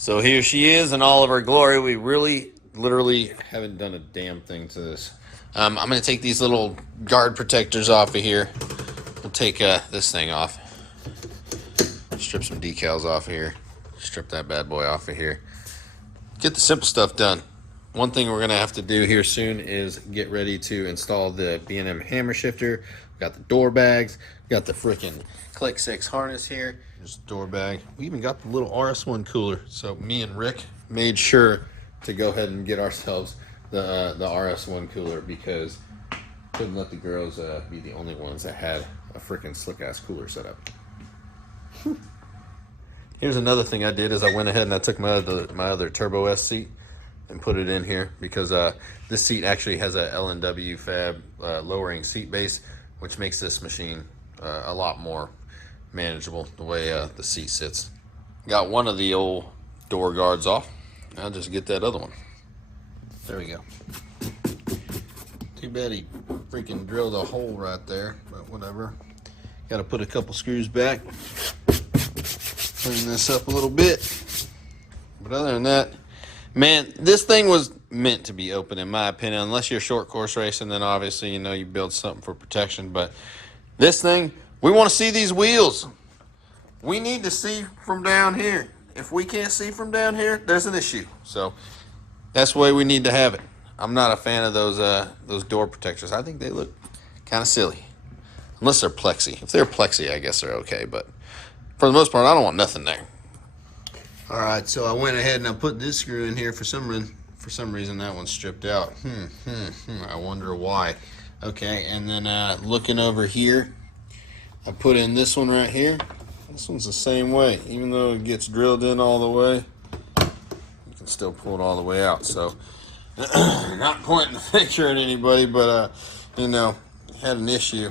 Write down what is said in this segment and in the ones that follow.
So here she is in all of her glory. We really, literally haven't done a damn thing to this. I'm going to take these little guard protectors off of here. We'll take this thing off. Strip some decals off of here. Strip that bad boy off of here. Get the simple stuff done. One thing we're going to have to do here soon is get ready to install the B&M hammer shifter. We've got the door bags. We've got the freaking Click 6 harness here. There's the door bag. We even got the little RS1 cooler. So me and Rick made sure to go ahead and get ourselves the RS1 cooler because couldn't let the girls be the only ones that had a freaking slick-ass cooler set up. Here's another thing I did is I went ahead and I took my other Turbo S seat and put it in here because this seat actually has a L&W fab lowering seat base, which makes this machine a lot more manageable the way the seat sits. Got one of the old door guards off. I'll just get that other one. There we go. Too bad he freaking drilled a hole right there, but whatever. Got to put a couple screws back. Clean this up a little bit. But other than that, man, this thing was meant to be open in my opinion, unless you're short course racing, then obviously, you know, you build something for protection. But this thing, we want to see these wheels. We need to see from down here. If we can't see from down here, there's an issue. So that's the way we need to have it. I'm not a fan of those door protectors. I think they look kind of silly. Unless they're plexi. If they're plexi, I guess they're okay. But for the most part, I don't want nothing there. All right, so I went ahead and I put this screw in here. For some reason, that one's stripped out. I wonder why. Okay, and then looking over here, I put in this one right here. This one's the same way. Even though it gets drilled in all the way, you can still pull it all the way out. So, not pointing the finger at anybody, but, you know, had an issue.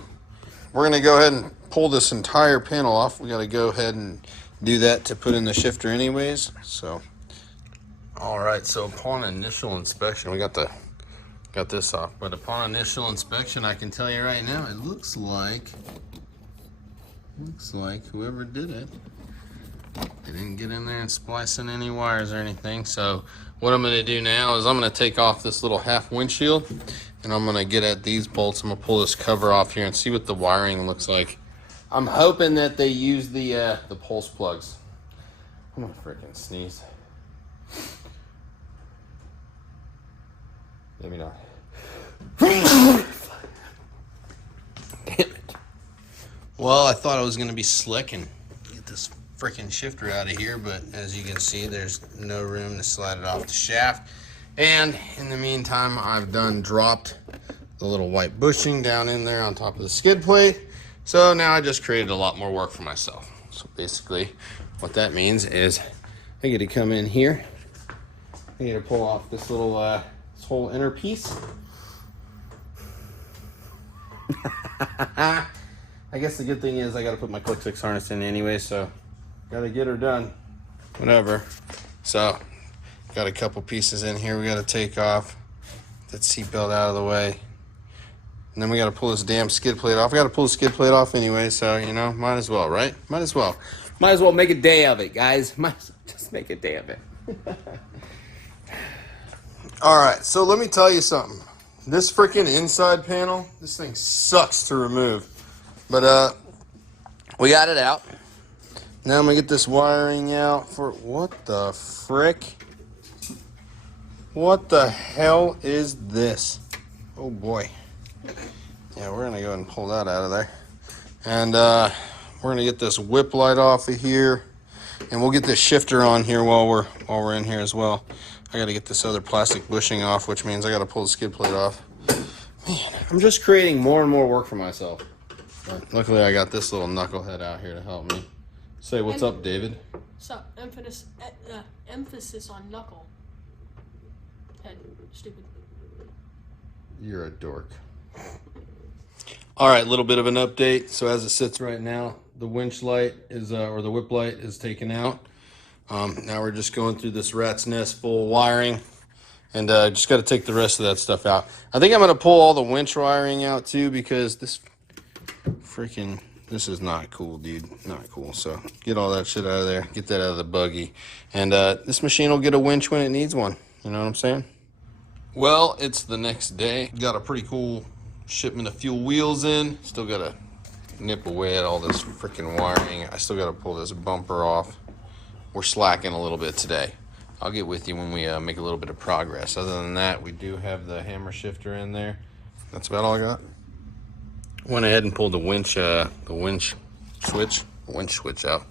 We're going to go ahead and pull this entire panel off. We got to go ahead and do that to put in the shifter anyways. So, all right, so upon initial inspection, we got this off. But upon initial inspection, I can tell you right now, it looks like whoever did it, they didn't get in there and splice in any wires or anything. So what I'm going to do now is I'm going to take off this little half windshield and I'm going to get at these bolts. I'm going to pull this cover off here and see what the wiring looks like. I'm hoping that they use the pulse plugs. I'm going to freaking sneeze. Maybe not. Damn it. Well, I thought I was going to be slick and get this freaking shifter out of here, but as you can see, there's no room to slide it off the shaft. And in the meantime, I've dropped the little white bushing down in there on top of the skid plate. So now I just created a lot more work for myself. So basically, what that means is I get to come in here. I get to pull off this little this whole inner piece. I guess the good thing is I got to put my Click 6 harness in anyway, so got to get her done. Whatever. So, got a couple pieces in here we got to take off. That seat belt out of the way. And then we got to pull this damn skid plate off. We got to pull the skid plate off anyway, so, you know, might as well, right? Might as well. Might as well make a day of it, guys. Might as well just make a day of it. All right, so let me tell you something. This freaking inside panel, this thing sucks to remove. But we got it out. Now I'm gonna get this wiring out for what the frick? What the hell is this? Oh boy. Yeah, we're gonna go ahead and pull that out of there. And we're gonna get this whip light off of here. And we'll get this shifter on here while we're in here as well. I gotta get this other plastic bushing off, which means I gotta pull the skid plate off. Man, I'm just creating more and more work for myself. But luckily, I got this little knucklehead out here to help me. Say what's up, David. What's up? Emphasis on knuckle. Head. Stupid. You're a dork. All right, little bit of an update. So as it sits right now, the winch light is, or the whip light is taken out. Now we're just going through this rat's nest full of wiring. And just got to take the rest of that stuff out. I think I'm going to pull all the winch wiring out too because this freaking This is not cool, dude. Not cool. So get all that shit out of there. Get that out of the buggy. And this machine will get a winch when it needs one. You know what I'm saying? Well, it's the next day. Got a pretty cool shipment of fuel wheels in. Still got to nip away at all this freaking wiring. I still got to pull this bumper off. We're slacking a little bit today. I'll get with you when we make a little bit of progress. Other than that, we do have the hammer shifter in there. That's about all I got. Went ahead and pulled the winch switch out.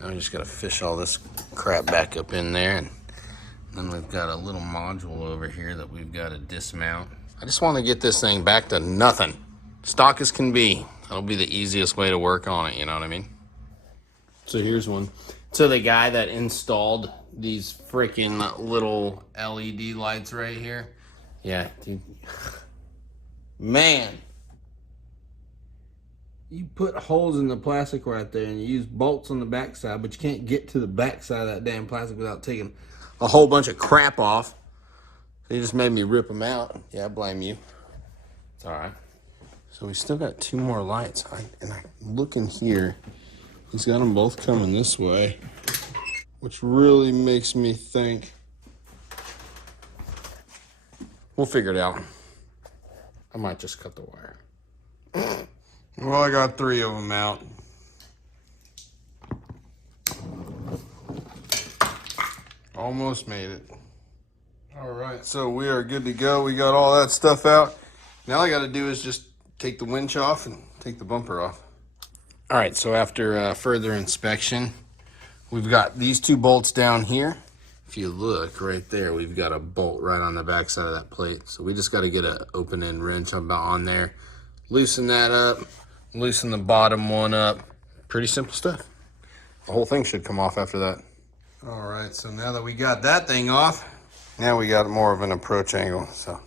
Now we just gotta fish all this crap back up in there, and then we've got a little module over here that we've got to dismount. I just want to get this thing back to nothing, stock as can be. That'll be the easiest way to work on it. You know what I mean? So here's one. So the guy that installed these freaking little LED lights right here, yeah, dude, man. You put holes in the plastic right there and you use bolts on the backside, but you can't get to the backside of that damn plastic without taking a whole bunch of crap off. So you just made me rip them out. Yeah, I blame you. It's all right. So we still got 2 more lights. I'm looking here. He's got them both coming this way, which really makes me think we'll figure it out. I might just cut the wire. Well, I got 3 of them out. Almost made it. All right, so we are good to go. We got all that stuff out. Now all I got to do is just take the winch off and take the bumper off. All right, so after further inspection, we've got these 2 bolts down here. If you look right there, we've got a bolt right on the back side of that plate. So we just got to get an open end wrench about on there, loosen that up, loosen the bottom one up. Pretty simple stuff. The whole thing should come off after that. All right, so now that we got that thing off, now we got more of an approach angle. So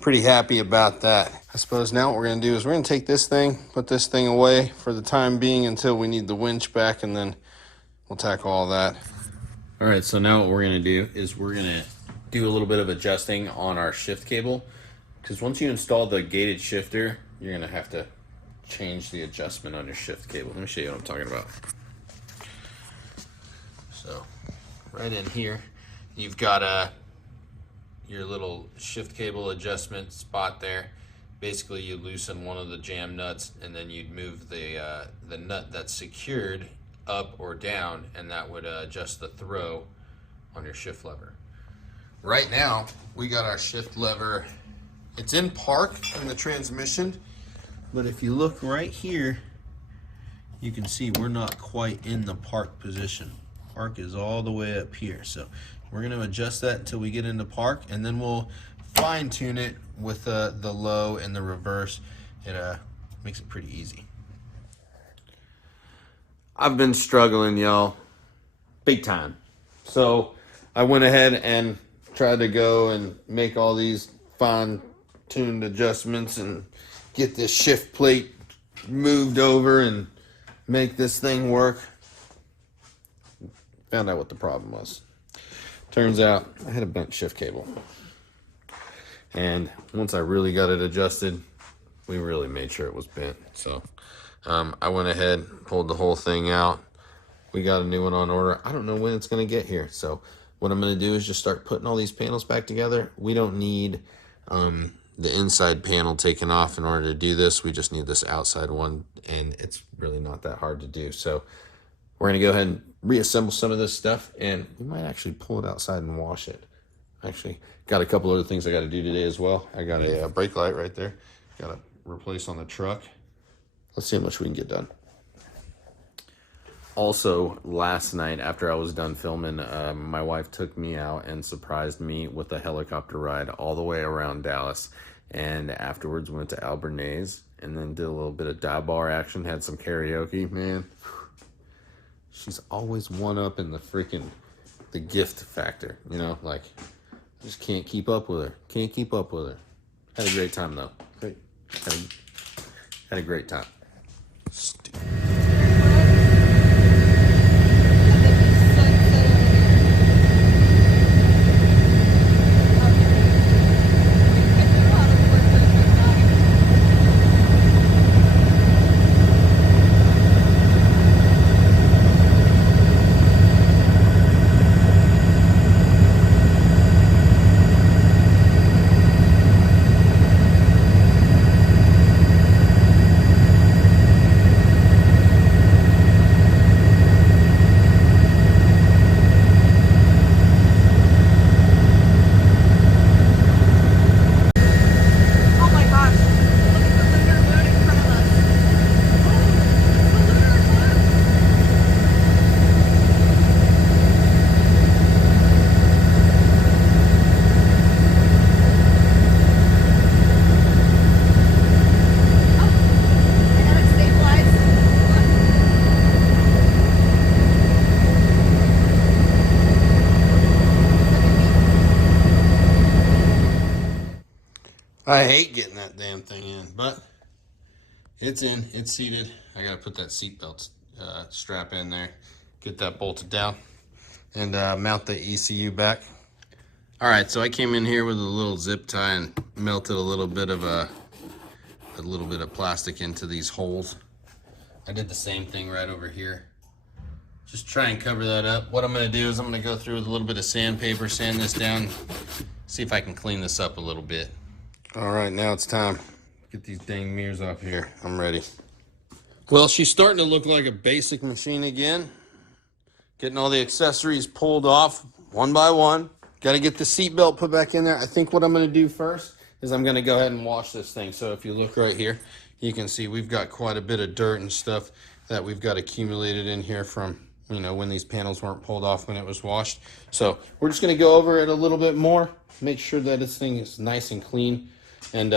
pretty happy about that. I suppose now what we're gonna do is we're gonna take this thing, put this thing away for the time being until we need the winch back, and then we'll tackle all that. All right, so now what we're gonna do is we're gonna do a little bit of adjusting on our shift cable, because once you install the gated shifter, you're gonna have to change the adjustment on your shift cable. Let me show you what I'm talking about. So right in here, you've got your little shift cable adjustment spot there. Basically, you loosen one of the jam nuts, and then you'd move the nut that's secured up or down, and that would adjust the throw on your shift lever. Right now, we got our shift lever. It's in park in the transmission, but if you look right here, you can see we're not quite in the park position. Park is all the way up here. So we're gonna adjust that until we get into park, and then we'll fine tune it with the low and the reverse. It makes it pretty easy. I've been struggling, y'all, big time. So I went ahead and tried to go and make all these fine-tuned adjustments and get this shift plate moved over and make this thing work. Found out what the problem was. Turns out I had a bent shift cable. And once I really got it adjusted, we really made sure it was bent. So I went ahead, pulled the whole thing out. We got a new one on order. I don't know when it's going to get here. So what I'm going to do is just start putting all these panels back together. We don't need the inside panel taken off in order to do this. We just need this outside one, and it's really not that hard to do. So we're going to go ahead and reassemble some of this stuff, and we might actually pull it outside and wash it. Actually, got a couple other things I got to do today as well. I got a brake light right there. Got to replace on the truck. Let's see how much we can get done. Also, last night after I was done filming, my wife took me out and surprised me with a helicopter ride all the way around Dallas. And afterwards went to Albernays and then did a little bit of dive bar action, had some karaoke. Man, she's always one up in the gift factor, you know, like just can't keep up with her. Can't keep up with her. Had a great time though. Had a great time. Stupid. I hate getting that damn thing in, but it's in. It's seated. I gotta put that seatbelt strap in there, get that bolted down, and mount the ECU back. All right, so I came in here with a little zip tie and melted a little bit of plastic into these holes. I did the same thing right over here. Just try and cover that up. What I'm gonna do is I'm gonna go through with a little bit of sandpaper, sand this down, see if I can clean this up a little bit. All right, now it's time. Get these dang mirrors off here. I'm ready. Well, she's starting to look like a basic machine again. Getting all the accessories pulled off one by one. Got to get the seatbelt put back in there. I think what I'm going to do first is I'm going to go ahead and wash this thing. So if you look right here, you can see we've got quite a bit of dirt and stuff that we've got accumulated in here from, you know, when these panels weren't pulled off when it was washed. So we're just going to go over it a little bit more, make sure that this thing is nice and clean and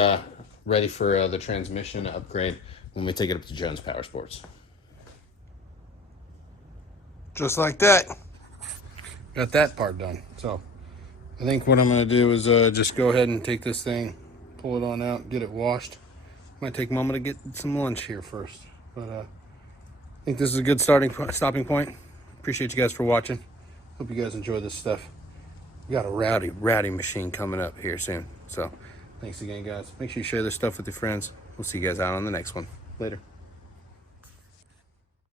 ready for the transmission upgrade when we take it up to Jones Power Sports. Just like that. Got that part done. So I think what I'm going to do is just go ahead and take this thing, pull it on out, get it washed. Might take a moment to get some lunch here first. But I think this is a good stopping point. Appreciate you guys for watching. Hope you guys enjoy this stuff. We got a rowdy machine coming up here soon. So thanks again, guys. Make sure you share this stuff with your friends. We'll see you guys out on the next one. Later.